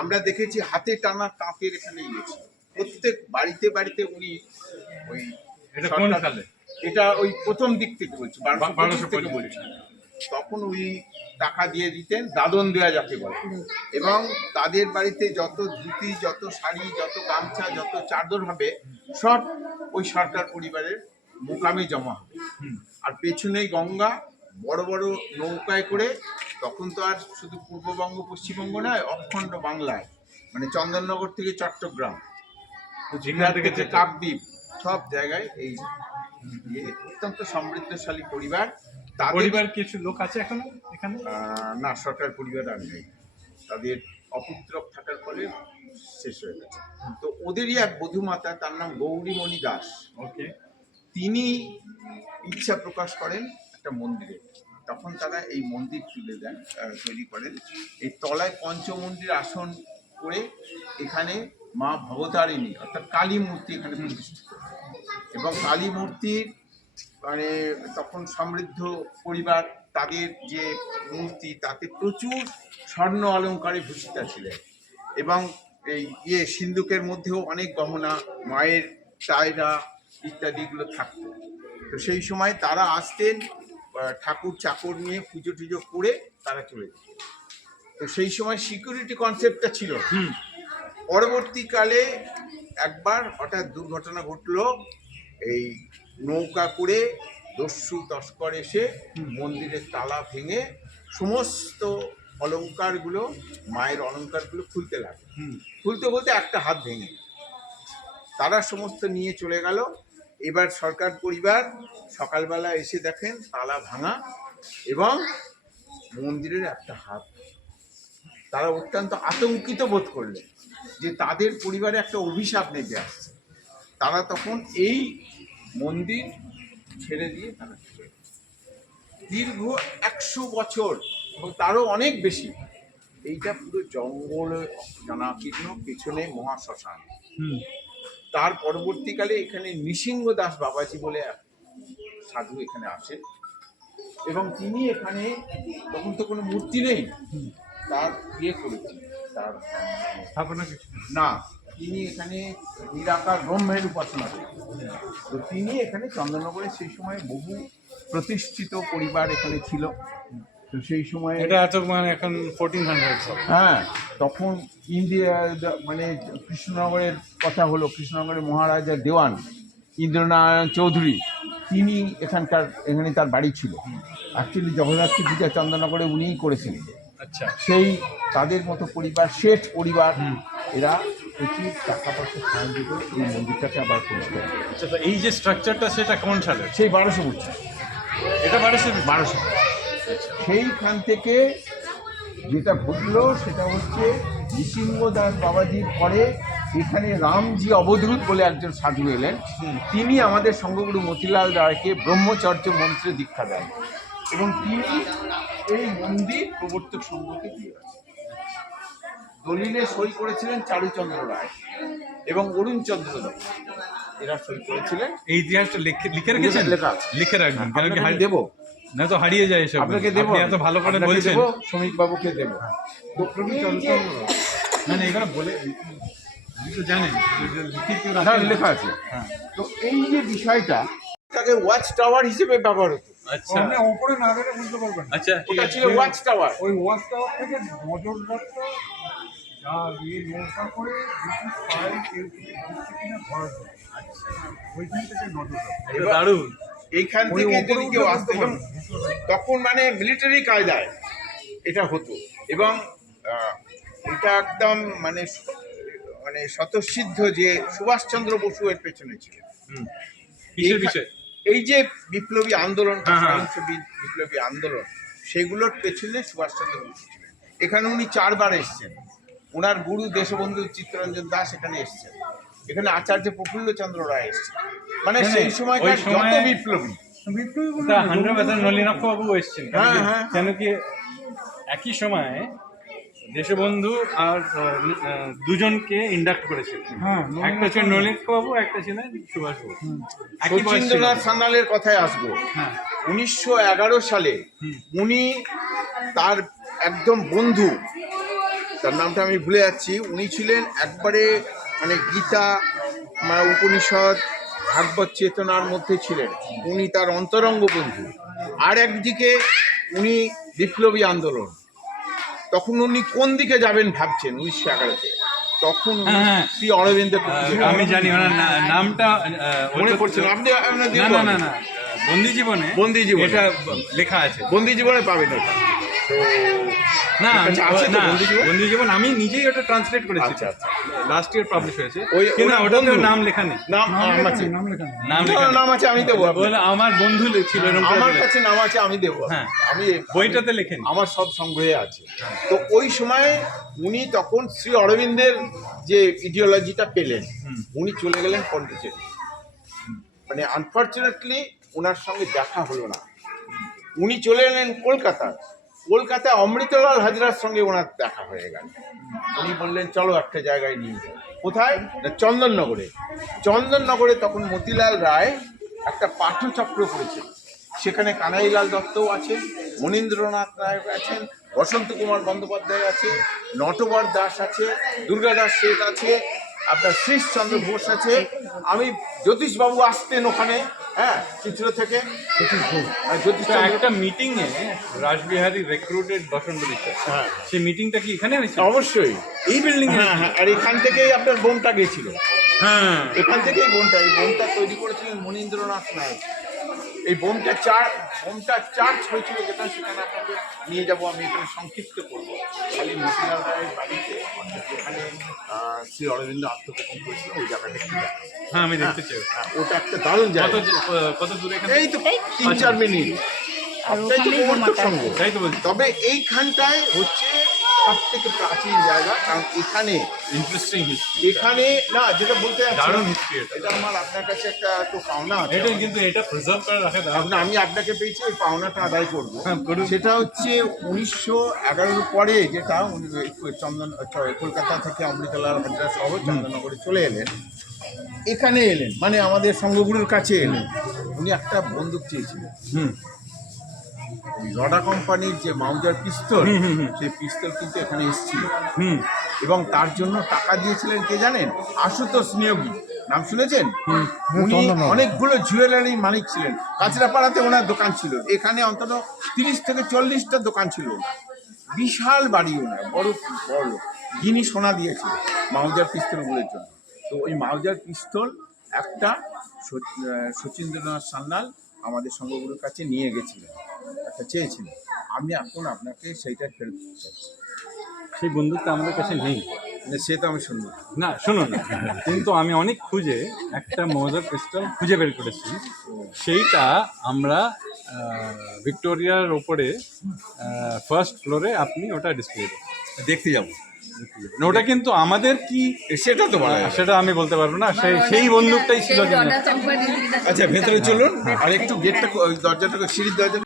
আমরা দেখেছি হাতে টানা তাঁতের এখানে ছিল প্রত্যেক বাড়িতে বাড়িতে উনি ওই এটা ওই প্রথম দিক থেকে বলছি বারোশো থেকে তখন উনি টাকা দিয়ে দিতেন দাদন দেওয়া যাকে বলে। এবং তাদের বাড়িতে যত ধুতি যত শাড়ি যত গামছা যত চাদর হবে সব ওই সরকার পরিবারের মোকামে জমা হবে। আর পেছনেই গঙ্গা বড় বড় নৌকায় করে তখন তো আর শুধু পূর্ববঙ্গ পশ্চিমবঙ্গ নয় অখণ্ড বাংলায়। মানে চন্দননগর থেকে চট্টগ্রাম কুচবিহার থেকে কাকদ্বীপ সব জায়গায় এই ইয়ে অত্যন্ত সমৃদ্ধশালী পরিবার। পরিবার কিছু লোক আছে এখনও এখানে? না সরকার পরিবার আর নেই। তাদের অপুত্রক থাকার ফলে শেষ হয়ে গেছে। তো ওদেরই এক বধূমাতা তার নাম গৌরীমণি দাস। ওকে তিনি ইচ্ছা প্রকাশ করেন একটা মন্দিরে। তখন তারা এই মন্দির তুলে দেন তৈরি করেন। এই তলায় পঞ্চমন্দির আসন করে এখানে মা ভবতারিণী, অর্থাৎ কালী মূর্তি এখানে প্রতিষ্ঠিত। এবং কালী মূর্তির মানে তখন সমৃদ্ধ পরিবার, তাদের যে মূর্তি, তাতে প্রচুর স্বর্ণ অলঙ্কারে ভূষিতা ছিলেন। এবং এই ইয়ে সিন্ধুকের মধ্যেও অনেক গহনা, মায়ের টায়রা ইত্যাদিগুলো থাকতো। তো সেই সময় তারা আসতেন ঠাকুর চাকর নিয়ে পুজো টুজো করে তারা চলে যেত তো সেই সময় সিকিউরিটি কনসেপ্টটা ছিল। পরবর্তীকালে একবার হঠাৎ দুর্ঘটনা ঘটলো এই নৌকা করে দস্যু তস্কর এসে মন্দিরের তালা ভেঙে সমস্ত অলংকারগুলো মায়ের অলংকারগুলো খুলতে লাগে খুলতে বলতে একটা হাত ভেঙে তারা সমস্ত নিয়ে চলে গেল। এবার সরকার পরিবার সকালবেলা এসে দেখেন তালা ভাঙা এবং মন্দিরের একটা হাত। তারা অত্যন্ত আতঙ্কিত বোধ করলেন যে তাদের পরিবারে একটা অভিশাপ নেমে আসছে। তারা তখন এই মন্দির ছেড়ে দিয়ে তারা দীর্ঘ একশো বছর এবং তারও অনেক বেশি। এইটা পুরো জঙ্গল, জনাকীর্ণ, পেছনে মহাশ্মশান। তার পরবর্তীকালে এখানে নৃসিংহ দাস বাবাজি বলে এক সাধু এখানে আসে এবং তিনি এখানে তখন তো কোনো মূর্তি নেই। তার ইয়ে করেছেন। তার স্থাপনা না তিনি এখানে নিরাকার ব্রহ্মের উপাসনা করেন তো তিনি এখানে চন্দননগরে সেই সময় বহু প্রতিষ্ঠিত পরিবার এখানে ছিল। তো সেই সময় এটা এত মানে এখন ফোরটিন হান্ড্রেড হ্যাঁ তখন ইন্ডিয়া মানে কৃষ্ণনগরের কথা হলো কৃষ্ণনগরের মহারাজা দেওয়ান ইন্দ্রনারায়ণ চৌধুরী তিনি এখানকার এখানে তার বাড়ি ছিল। অ্যাকচুয়ালি জগদ্ধাত্রী পূজা চন্দননগরে উনিই করেছিলেন আচ্ছা। সেই তাদের মতো পরিবার শেঠ পরিবার এরা প্রচুর টাকা পয়সা সাহায্য করে এই মন্দিরটাকে আবার পরিষ্কার করে। আচ্ছা এই যে স্ট্রাকচারটা সেটা কোন সালে? সেই বারোশো বছর। এটা বারোশো বারোশো সেইখান থেকে যেটা ঘটলো সেটা হচ্ছে নৃসিংহ দাস বাবাজির পরে এখানে রামজি অবধূত বলে একজন সাধু এলেন। তিনি আমাদের সঙ্গগুরু মতিলাল রায়কে ব্রহ্মচর্য মন্ত্রে দীক্ষা দেন এবং তিনি এই মন্দির প্রবর্তক সংঘকে দিয়ে। দলিলে সই করেছিলেন চারুচন্দ্র রায় এবং অরুণচন্দ্র দত্ত। এরা সই করেছিলেন। এই ইতিহাসটা লিখে লিখে রেখেছেন? লেখা লিখে রাখবেন দেবো? না তো হারিয়ে যায় এসব। আপনাকে দেবো এত ভালো করে বলছেন। শ্রমিক বাবুকে দেবো। না না এখানে বলে তো জানেন লেখা আছে। হ্যাঁ। তো এই যে বিষয়টা তাকে ওয়াচ টাওয়ার হিসেবে ব্যবহার হতো। আচ্ছা। আপনি ওপরে না গেলে বুঝতে পারবেন আচ্ছা ওটা ছিল ওয়াচ টাওয়ার ওই ওয়াচ টাওয়ার থেকে নজর রাখতো যা নৌকা করে ব্রিটিশ কেউ কিছু ধরা যায়। ওইখান থেকে নজর রাখতো দারুণ। এইখান থেকে যদি কেউ আসতো। তখন মানে মিলিটারি কায়দায় এটা হতো। এবং এটা একদম মানে মানে স্বতঃসিদ্ধ যে সুভাষচন্দ্র বসু এর পেছনে ছিল হুম। কিসের এইখা- বিষয়? এই যে বিপ্লবী আন্দোলন হ্যাঁ, হ্যাঁ। বিপ্লবী আন্দোলন সেগুলোর পেছনে সুভাষচন্দ্র বসু ছিলেন। এখানে উনি চারবার এসেছেন। ওনার গুরু দেশবন্ধু চিত্তরঞ্জন দাস এখানে এসেছেন। এখানে আচার্য প্রফুল্লচন্দ্র রায় এসেছেন। মানে সেই সময়কার যত বিপ্লবী। না, হান্ড্রেড পার্সেন্ট নলিনাক্ষ বাবু এসছেন কেন হ্যাঁ, কি- হ্যাঁ। কেন কি একই সময়ে দেশবন্ধু আর দুজনকে ইন্ডাক্ট করেছিলেন। হ্যাঁ, একটা ছিলেন নলিনাক্ষ বাবু একটা ছিলেন সুভাষ বাবু। শচীন্দ্রনাথ সান্যালের কথায় আসব। উনিশশো এগারো সালে উনি তার একদম বন্ধু তার নামটা আমি ভুলে যাচ্ছি উনি ছিলেন একবারে মানে গীতা মানে উপনিষদ ভাগবত চেতনার মধ্যে ছিলেন। উনি তার অন্তরঙ্গ বন্ধু। আর একদিকে উনি বিপ্লবী আন্দোলন। তখন উনি কোন দিকে যাবেন ভাবছেন উনিশশো এগারোতে? তখন হ্যাঁ, হ্যাঁ। শ্রী অরবিন্দ আমি জানি ওনার নামটা মনে পড়ছে আপনি না না না বন্দি জীবনে বন্দি জীবনে। এটা লেখা আছে। বন্দি জীবনে পাবেন ওটা। তো না আচ্ছা, আছে না বন্দি জীবন? আমি নিজেই ওটা ট্রান্সলেট করেছি। আচ্ছা, আচ্ছা। লাস্ট ইয়ার পাবলিশ হয়েছে। ওনার ওটাতে নাম লেখা নেই। নাম নাম নাম আছে। নাম লেখা নাম লেখা নাম আছে আমি দেবো। বলে আমার বন্ধু ছিল আমার কাছে নাম আছে আমি দেবো। হ্যাঁ। আমি বইটাতে লেখেনি আমার সব সংগ্রহে আছে। তো ওই সময়ে উনি তখন শ্রী অরবিন্দের যে ইডিওলজিটা পেলেন হুম। উনি চলে গেলেন পন্ডিচেরি। মানে আনফর্চুনেটলি ওনার সঙ্গে দেখা হলো না। উনি চলে এলেন কলকাতা কলকাতায় অমৃতলাল হাজরার সঙ্গে ওনার দেখা হয়ে গেল। উনি বললেন, চলো একটা জায়গায় নিয়ে যাও কোথায়? না, চন্দননগরে। চন্দননগরে তখন মতিলাল রায় একটা পাঠ্যচক্র করেছেন। সেখানে কানাইলাল দত্তও আছেন, মনীন্দ্রনাথ নায়ক আছেন, বসন্ত কুমার বন্দ্যোপাধ্যায় আছে, নটবর দাস আছে দুর্গা দাস শেখ আছে আপনার শ্রীশচন্দ্র ঘোষ আছে। আমি জ্যোতিষবাবু আসতেন ওখানে হ্যাঁ চিত্র থেকে। একটা মিটিং এ রাসবিহারী রিক্রুটেড বসন্ত বিশ্বাস হ্যাঁ। সেই মিটিংটা কি এখানে হয়েছিল? অবশ্যই। এই বিল্ডিং হ্যাঁ হ্যাঁ আর এখান থেকেই আপনার বোনটা গেছিল। হ্যাঁ। এখান থেকেই বোনটা এই বোনটা তৈরি করেছিলেন মনীন্দ্রনাথ নায়ক। এই বোমটা চার বোমটা চার্জ হয়েছিল যেটা সেখানে আপনাকে নিয়ে যাব আমি এখানে সংক্ষিপ্ত করব। খালি মতিলাল রায়ের বাড়িতে যেখানে শ্রী অরবিন্দ আত্মগোপন করেছিল ওই জায়গাটা হ্যাঁ আমি দেখতে চাই। হ্যাঁ, ওটা একটা দারুণ জায়গা। কত দূরে এই তো তিন চার মিনিট। বোমাটা সংঘ। তাই তো বলছি। তবে এইখানটায় হচ্ছে সব থেকে প্রাচীন জায়গা কারণ এখানে ইন্টারেস্টিং হিস্ট্রি এখানে না যেটা বলতে দারুণ হিস্ট্রি এটা। আমার আপনার কাছে একটা তো পাওনা আছে। এটা কিন্তু এটা প্রিজার্ভ করে রাখা এখন আমি আপনাকে পেয়েছি ওই পাওনাটা আদায় করব। হ্যাঁ। সেটা হচ্ছে উনিশশো এগারোর পরে যেটা উনি চন্দন কলকাতা থেকে অমৃতলাল হাজরা সহ চন্দননগরে চলে এলেন। এখানে এলেন মানে আমাদের সঙ্গগুরুর কাছে এলেন। উনি একটা বন্দুক চেয়েছিলেন। হুম। রডা কোম্পানির যে মাউজার পিস্তল। সেই পিস্তল কিন্তু এখানে এসেছিল। হুম। এবং তার জন্য টাকা দিয়েছিলেন কে জানেন? আশুতোষ নিয়োগী। নাম শুনেছেন? উনি অনেকগুলো জুয়েলারি মালিক ছিলেন। কাঁচরাপাড়াতে ওনার দোকান ছিল। এখানে অন্তত তিরিশ থেকে চল্লিশটা দোকান ছিল বিশাল বাড়ি ওনার বড় বড়। যিনি সোনা দিয়েছিল মাউজার পিস্তলগুলোর জন্য। তো ওই মাউজার পিস্তল একটা শচীন্দ্রনাথ সান্যাল আমাদের সঙ্গগুলোর কাছে নিয়ে গেছিলেন একটা চেয়েছিলেন। আমি এখন আপনাকে সেইটা ফেরত চাইছি সেই বন্দুকটা আমাদের কাছে নেই। মানে সে তো আমি শুনব না। শুনুন কিন্তু আমি অনেক খুঁজে একটা মজার পিস্তল খুঁজে বের করেছি। সেইটা আমরা ভিক্টোরিয়ার ওপরে ফার্স্ট ফ্লোরে আপনি ওটা ডিসপ্লে দেখতে যাব। ওটা কিন্তু আমাদের কি সেটা তো। সেটা আমি বলতে পারব না সেই সেই বন্দুকটাই ছিল আচ্ছা ভেতরে চলুন। আর একটু গেটটা ওই দরজাটা সিঁড়ির দরজা